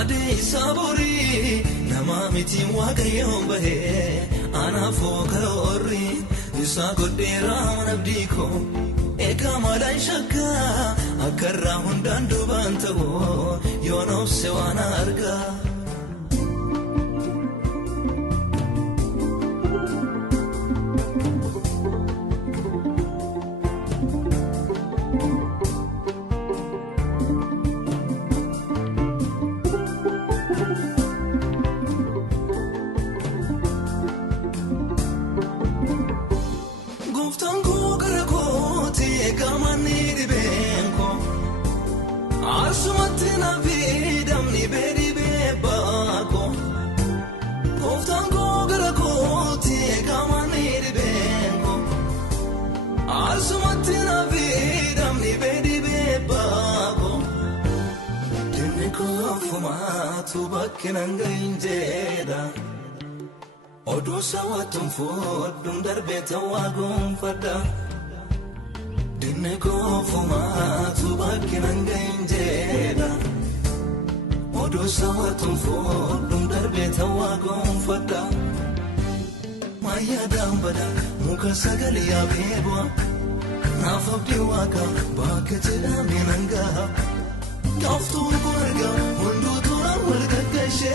يادي صبوري نمامتي واقيوم به أنا فوق الأوري يساقط ديرام نبديكو إيكا مالا شكا أكرهن داندو بانتو يونو سوانا أرقا Kinangainjeda Odo sawatum fodum darbeta wagum fada Dinne ko fuma tuba kinangainjeda Odo sawatum fodum darbeta wagum fada Maya dambada muka sagali ya bebwa Nafabdi waka baketida minanga Kaftu kurga hundu turan walgakashe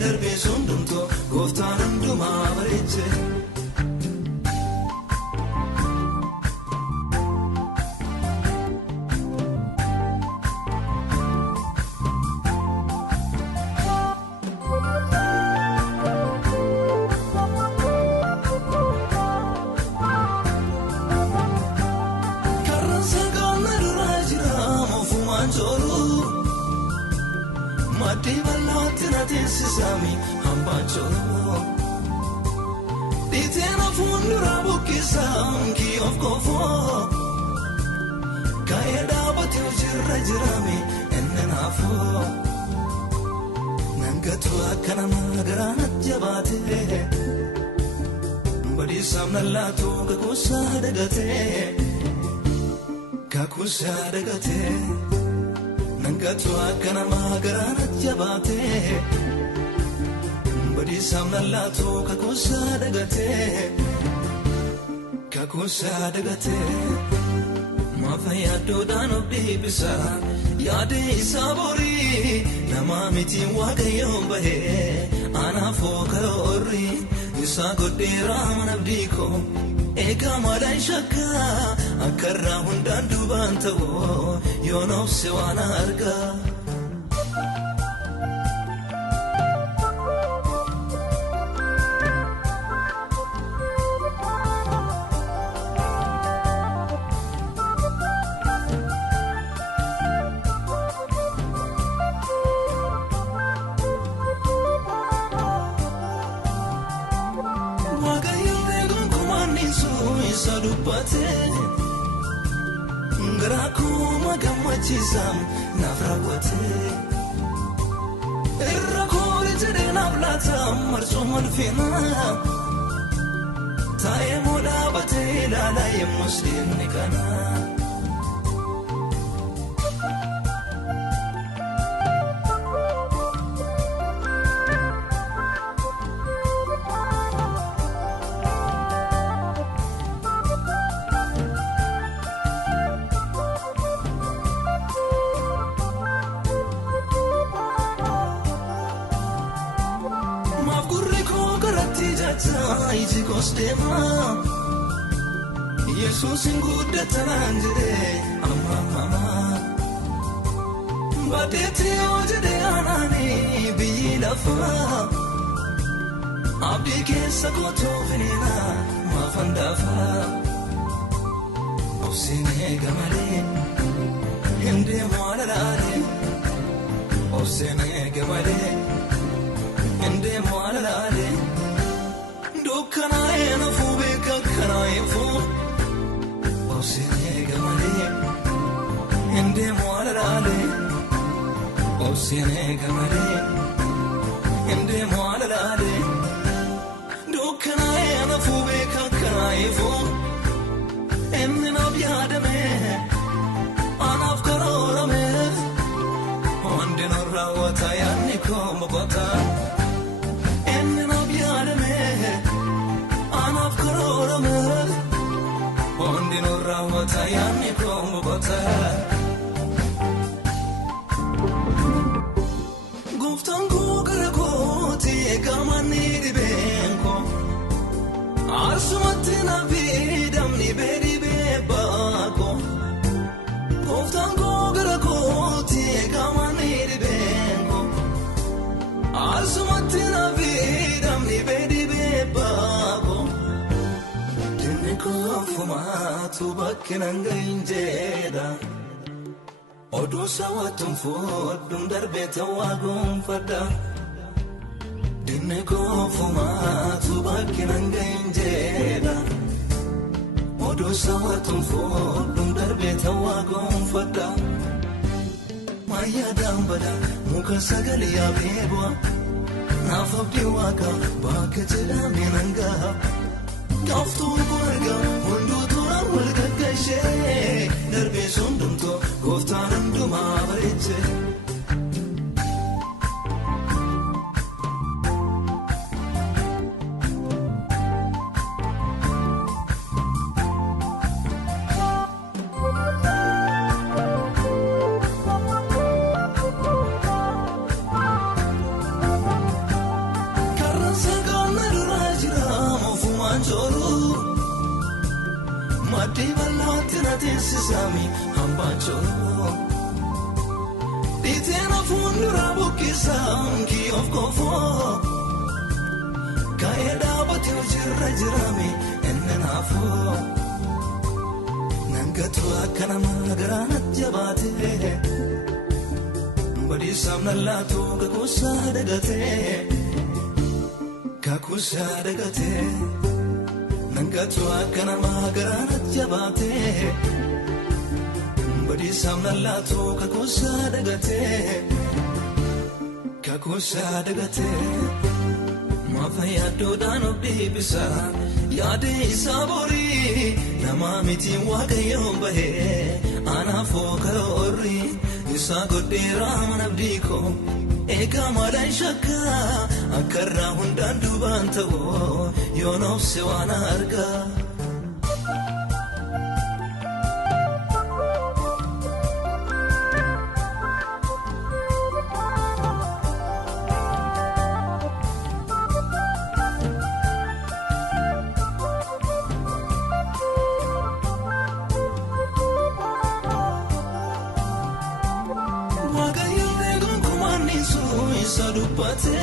Darbe sundumto goftanam duma bariche Sami ambacho Ditena fundura bukisam ki of kofo Kaeda bati ujira jirami ennenafo Nangatu akana magarana jabate Badi samnallatu kakusa dagate Nangatu akana magarana jabate Badi samnallatu kakusa dagate Mafayado dano bibisa Yade sabori Namamiti wagayom bahe Ana fokal orri Isa godera manabdiko Eka malay shaka Akarra hundan dubantawo Yonof sewana arga Ngrakuma gamachizam nafrawate Errakore jede navlatam marsuman fina Taye moda bate lala ye muslim nikana Iji kostema Jesus ingudata nanjide mama Badete ojide anani bilafa Abdi kesa koto venina mafandafa Osine gamale Hende mwalalale Osine gamale Hende mwalalale Kanaye na fubeka kanaye fu Osine gamale Ende mwalalale Osine gamale Ende mwalalale Do kanaye na fubeka kanaye fu Ende nabyadame Anaf karorame Onde norra wataya Andinora watayani kombota Guftangu garakoti egamani dibenko Arsumatina vidam ni bedi bebako Guftangu garakoti egamani dibenko Arsumatina vidam ni bedi bebako Fumatu bakkinan gainjeda Odu sawatum fodum darbeta wagum fada Dinne ko fumatu bakkinan gainjeda Odu sawatum fodum darbeta wagum fada Maya dambada muka sagali ya bebwa Nafabdi waka baketida minanga Gafton gorga hundu tora walga kashe darbe sundumto goftanan duma bareche Sami hambacho Ditena fundura bukisam ki of kofo Kaeda batu jirami ennenafo Nangatu akana magaranat jabate Badi samnallatu kakusa dagate Nangatu akana magaranat jabate Badi samnallatu kakusa dagate Mafayado dano bibisa Yade isabori Namamiti wagayom bahe Anafo kalori Isa godera manabdiko Eka madan shakka Akarra hundan dubantawo Yonof sewana arga Sadupate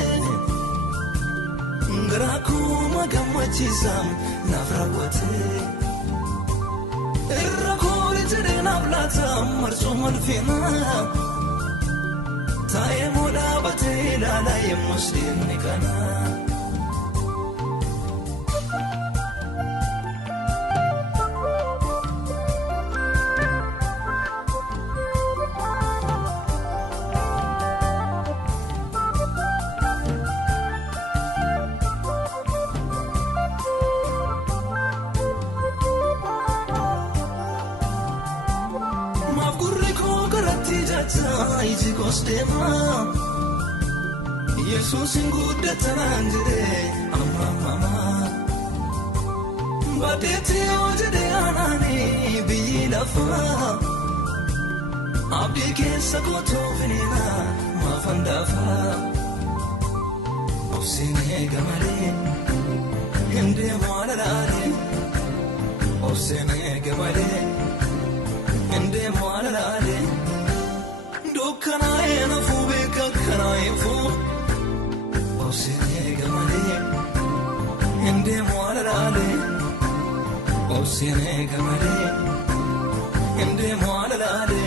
Ngaraku magamachisam nafrawate Errakori tede nablata marsumal fina Taye modabate lala ye muslim nikana Iji kostema Jesus ingudda tanangire mama Badete ojede anani bilafa Abdi kesa kotofinina mafandafa Osine gamare Ende mwalalare Osine gamare Ende mwalalare Kanae na fubeka kanae fu Osine gamale Ende mwalalale Osine gamale Ende mwalalale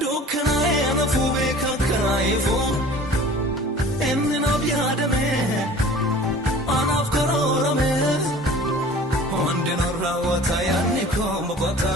Do kanae na fubeka kanae fu Ende nabyadame Anaf karorame Onde norra watayani kombata